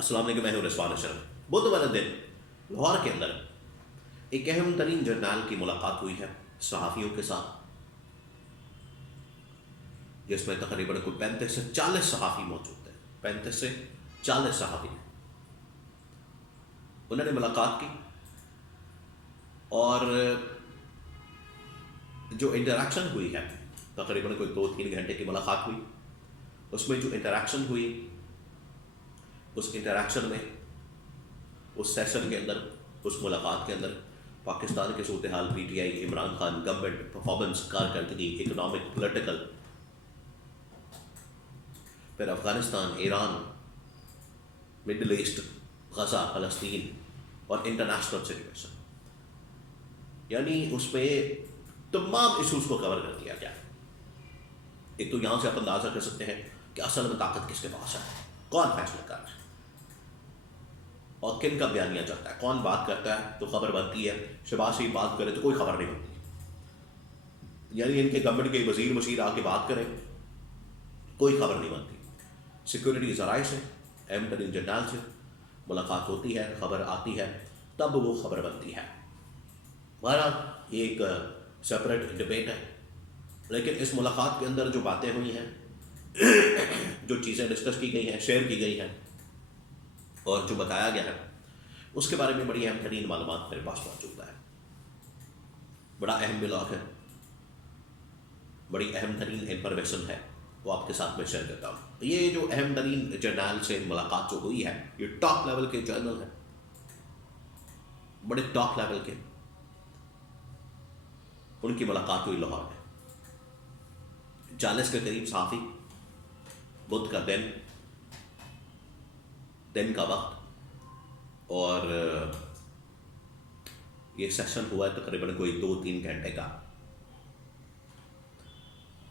السلام علیکم، میں ہوں رضوان اشرف۔ بدھ والے دن لاہور کے اندر ایک اہم ترین جرنیل کی ملاقات ہوئی ہے صحافیوں کے ساتھ، جس میں تقریباً کوئی 35 سے 40 صحافی موجود تھے۔ 35 سے 40 صحافی انہوں نے ملاقات کی، اور جو انٹریکشن ہوئی ہے تقریباً کوئی 2-3 گھنٹے کی ملاقات ہوئی۔ اس میں جو انٹریکشن ہوئی، اس انٹریکشن میں، اس سیشن کے اندر، اس ملاقات کے اندر پاکستان کے صورتحال، پی ٹی آئی، عمران خان گورنمنٹ، پرفارمنس، کارکردگی، اکنامک، پولیٹیکل، پھر افغانستان، ایران، مڈل ایسٹ، غزہ، فلسطین اور انٹرنیشنل سچویشن، یعنی اس میں تمام ایشوز کو کور کر دیا گیا۔ ایک تو یہاں سے آپ اندازہ کر سکتے ہیں کہ اصل میں طاقت کس کے پاس ہے، کون فیصلہ کر رہا ہے اور کن کا بیانیہ چلتا ہے، کون بات کرتا ہے تو خبر بنتی ہے، شہباز شریف بات کرے تو کوئی خبر نہیں بنتی، یعنی ان کے گورنمنٹ کے وزیر مشیر آ کے بات کریں کوئی خبر نہیں بنتی۔ سیکورٹی ذرائع سے، اہم ترین جرنیل سے ملاقات ہوتی ہے، خبر آتی ہے، تب وہ خبر بنتی ہے۔ بہرحال یہ ایک سپریٹ ڈبیٹ ہے، لیکن اس ملاقات کے اندر جو باتیں ہوئی ہیں، جو چیزیں ڈسکس کی گئی ہیں، شیئر کی گئی ہیں اور جو بتایا گیا ہے، اس کے بارے میں بڑی اہم ترین معلومات میرے پاس موجود ہے۔ بڑا اہم بلاگ ہے، بڑی اہم ترین انفارمیشن ہے، وہ آپ کے ساتھ میں شیئر کرتا ہوں۔ یہ جو اہم ترین جرنیل سے ملاقات جو ہوئی ہے، یہ ٹاپ لیول کے جرنل ہیں، بڑے ٹاپ لیول کے، ان کی ملاقات ہوئی لاہور میں۔ 40 کے قریب صحافی، بدھ کا دن کا وقت، اور یہ سیشن ہوا ہے تقریباً کوئی 2-3 گھنٹے کا۔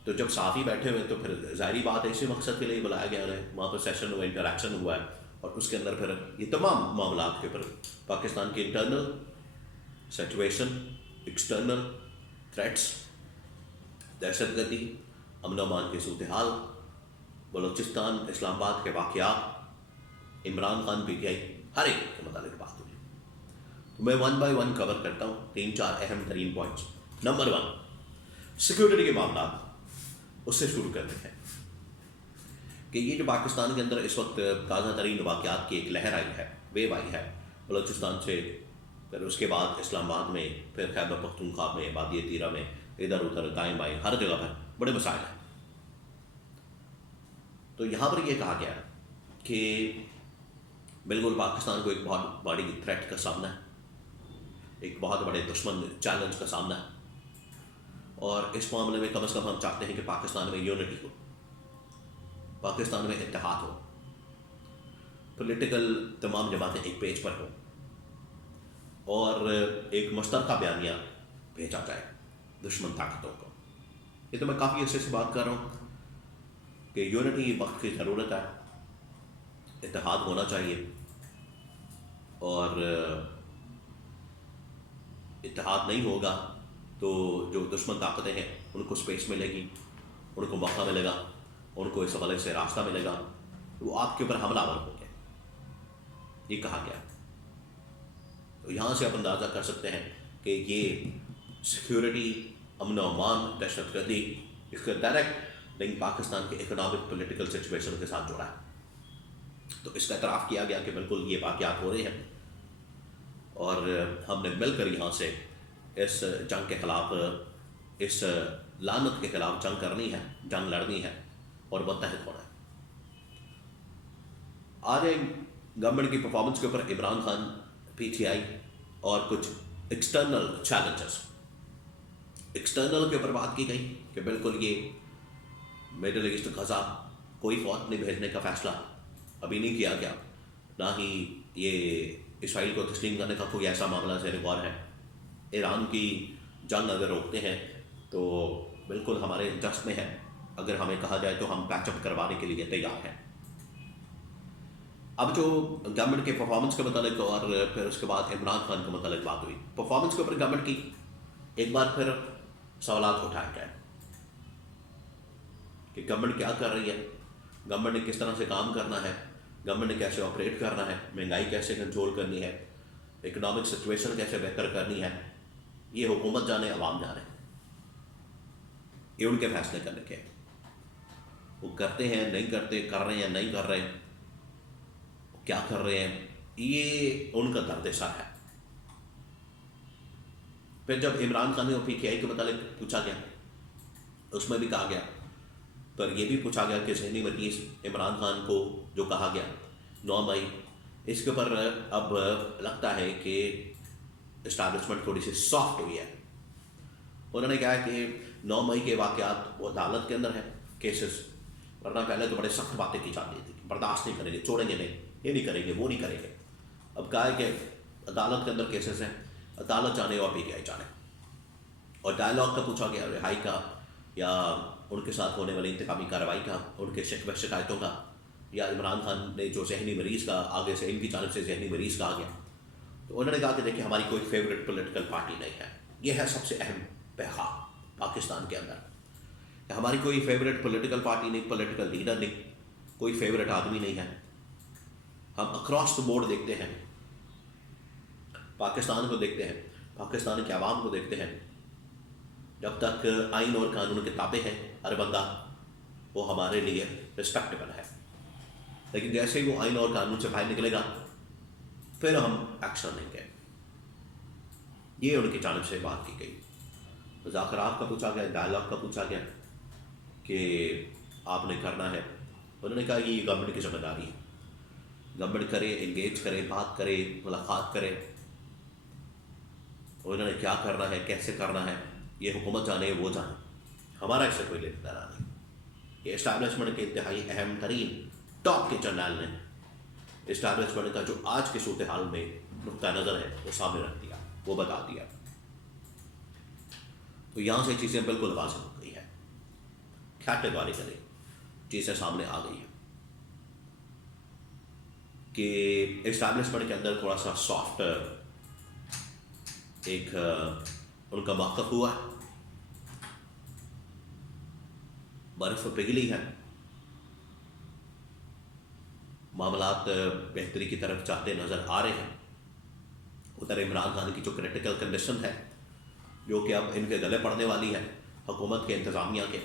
تو جب صحافی بیٹھے ہوئے تو پھر ظاہری بات ہے اسی مقصد کے لیے بلایا گیا انہیں، وہاں پر سیشن ہوا، انٹریکشن ہوا ہے، اور اس کے اندر پھر یہ تمام معاملات کے اوپر پاکستان کی انٹرنل سچویشن، ایکسٹرنل تھریٹس، دہشت گردی، امن و امان کی صورتحال، بلوچستان، اسلام آباد کے واقعات، Imran Khan, P T I, ہر ایک کے متعلق بات ہوئی۔ تو میں 1 بائی 1 کور کرتا ہوں 3-4 اہم ترین پوائنٹس۔ نمبر 1، سیکورٹی کے معاملات، اس سے شروع کرتے ہیں کہ یہ جو پاکستان کے اندر اس وقت تازہ ترین واقعات کی ایک لہر آئی ہے، ویو آئی ہے، بلوچستان سے، پھر اس کے بعد اسلام آباد میں، پھر خیبر پختونخوا میں، وادی تیرہ میں، ادھر ادھر دائیں بائیں ہر جگہ پر بڑے مسائل ہیں۔ تو یہاں پر یہ کہا گیا کہ بالکل پاکستان کو ایک بہت بڑی تھریٹ کا سامنا ہے، ایک بہت بڑے دشمن چیلنج کا سامنا ہے، اور اس معاملے میں کم از کم ہم چاہتے ہیں کہ پاکستان میں یونٹی ہو، پاکستان میں اتحاد ہو، پولیٹیکل تمام جماعتیں ایک پیج پر ہوں، اور ایک مشترکہ بیانیہ بھیجا جائے دشمن طاقتوں کو۔ یہ تو میں کافی عرصے سے بات کر رہا ہوں کہ یونٹی وقت کی ضرورت ہے، اتحاد ہونا چاہیے، اور اتحاد نہیں ہوگا تو جو دشمن طاقتیں ہیں ان کو سپیس ملے گی، ان کو موقع ملے گا، ان کو اس حوالے سے راستہ ملے گا، وہ آپ کے اوپر حملہ آور ہوں گے، یہ کہا گیا۔ تو یہاں سے آپ اندازہ کر سکتے ہیں کہ یہ سیکیورٹی، امن و امان، دہشت گردی، اس کا ڈائریکٹ لنک پاکستان کے اکنامک پولیٹیکل سچویشن کے ساتھ جڑا ہے۔ تو اس کا اعتراف کیا گیا کہ بالکل یہ واقعات ہو رہے ہیں، اور ہم نے مل کر یہاں سے اس جنگ کے خلاف، اس لعنت کے خلاف جنگ کرنی ہے، جنگ لڑنی ہے اور متحد ہونا ہے۔ آج گورنمنٹ کی پرفارمنس کے اوپر عمران خان، پی ٹی آئی اور کچھ ایکسٹرنل چیلنجز، ایکسٹرنل کے اوپر بات کی گئی کہ بالکل یہ مڈل ایسٹ، غزہ، کوئی فوج نہیں بھیجنے کا فیصلہ ابھی نہیں کیا گیا، نہ ہی یہ اسرائیل کو تسلیم کرنے کا کوئی ایسا معاملہ زیر غور ہے۔ ایران کی جنگ اگر روکتے ہیں تو بالکل ہمارے جس میں ہے، اگر ہمیں کہا جائے تو ہم پیچ اپ کروانے کے لیے تیار ہیں۔ اب جو گورنمنٹ کے پرفارمنس کے متعلق اور پھر اس کے بعد عمران خان کے متعلق بات ہوئی، پرفارمنس کے اوپر گورنمنٹ کی ایک بار پھر سوالات اٹھائے گئے کہ گورنمنٹ کیا کر رہی ہے، گورنمنٹ نے کس طرح سے کام کرنا ہے، گورنمنٹ نے کیسے آپریٹ کرنا ہے، مہنگائی کیسے کنٹرول کرنی ہے، اکنامک سچویشن کیسے بہتر کرنی ہے، یہ حکومت جانے، عوام جانے، یہ ان کے فیصلے کرنے کے ہیں۔ وہ کرتے ہیں نہیں کرتے، کر رہے ہیں نہیں کر رہے، کیا کر رہے ہیں، یہ ان کا درد سر ہے۔ پھر جب عمران خان اور PTI کے متعلق پوچھا گیا، اس میں بھی کہا گیا، پر یہ بھی پوچھا گیا کہ ذہنی مریض عمران خان کو جو کہا گیا 9 مئی، اس کے اوپر اب لگتا ہے کہ اسٹیبلشمنٹ تھوڑی سی سافٹ ہوئی ہے۔ انہوں نے کہا کہ 9 مئی کے واقعات وہ عدالت کے اندر ہے کیسز، ورنہ پہلے تو بڑے سخت باتیں کی جاتی تھی، برداشت نہیں کریں گے، چھوڑیں گے نہیں، یہ نہیں کریں گے، وہ نہیں کریں گے۔ اب کہا ہے کہ عدالت کے اندر کیسز ہیں، عدالت جانے اور PTI جانے۔ اور ڈائلاگ کا پوچھا گیا، رہائی کا یا ان کے ساتھ ہونے والی انتقامی کارروائی کا، ان کے شکوے شکایتوں کا، یا عمران خان نے جو ذہنی مریض کا آگے سے ان کی جانب سے ذہنی مریض کہا گیا، تو انہوں نے کہا کہ دیکھیں ہماری کوئی فیوریٹ پولیٹیکل پارٹی نہیں ہے۔ یہ ہے سب سے اہم پیغام پاکستان کے اندر کہ ہماری کوئی فیوریٹ پولیٹیکل پارٹی نہیں، پولیٹیکل لیڈر نہیں، کوئی فیوریٹ آدمی نہیں ہے۔ ہم اکراس دا بورڈ دیکھتے ہیں، پاکستان کو دیکھتے ہیں، پاکستان کے عوام کو دیکھتے ہیں، جب تک آئین اور قانون کے تابع ہیں ہر بندہ، وہ ہمارے لیے رسپیکٹیبل ہے، لیکن جیسے ہی وہ آئین اور قانون سے باہر نکلے گا پھر ہم ایکشن لیں گے۔ یہ ان کی جانب سے بات کی گئی۔ مذاکرات کا پوچھا گیا، ڈائلاگ کا پوچھا گیا کہ آپ نے کرنا ہے، انہوں نے کہا یہ گورنمنٹ کی ذمہ داری ہے، گورنمنٹ کرے، انگیج کرے، بات کرے، ملاقات کرے۔ انہوں نے کیا کرنا ہے، کیسے کرنا ہے، یہ حکومت جانے، وہ جانے، ہمارا اس سے کوئی لینا دینا نہیں۔ یہ اسٹیبلشمنٹ کے انتہائی اہم ترین ٹاپ کے جرنیل نے اسٹیبلشمنٹ کا جو آج کی صورتحال میں نقطہ نظر ہے وہ سامنے رکھ دیا، وہ بتا دیا۔ تو یہاں سے چیزیں بالکل واضح ہو گئی ہے، کیٹیگوریکلی چیزیں سامنے آ گئی ہیں کہ اسٹیبلشمنٹ کے اندر تھوڑا سا سافٹ ایک ان کا موقف ہوا ہے، برف پگھلی ہے، معاملات بہتری کی طرف جاتے نظر آ رہے ہیں۔ ادھر عمران خان کی جو کریٹیکل کنڈیشن ہے، جو کہ اب ان کے گلے پڑنے والی ہے حکومت کے، انتظامیہ کے،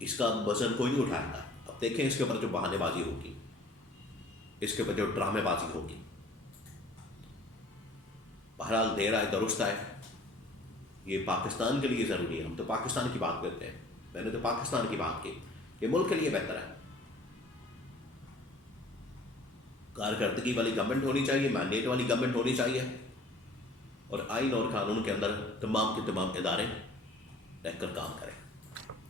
اس کا وزن کوئی نہیں اٹھائے گا۔ اب دیکھیں اس کے اوپر جو بہانے بازی ہوگی، اس کے اوپر جو ڈرامے بازی ہوگی، بہرحال دیر آئے درست آئے، یہ پاکستان کے لیے ضروری ہے۔ ہم تو پاکستان کی بات کرتے ہیں، میں نے تو پاکستان کی بات کی، یہ ملک کے لیے بہتر ہے۔ کارکردگی والی گورنمنٹ ہونی چاہیے، مینڈیٹ والی گورنمنٹ ہونی چاہیے، اور آئین اور قانون کے اندر تمام کے تمام ادارے رہ کر کام کریں۔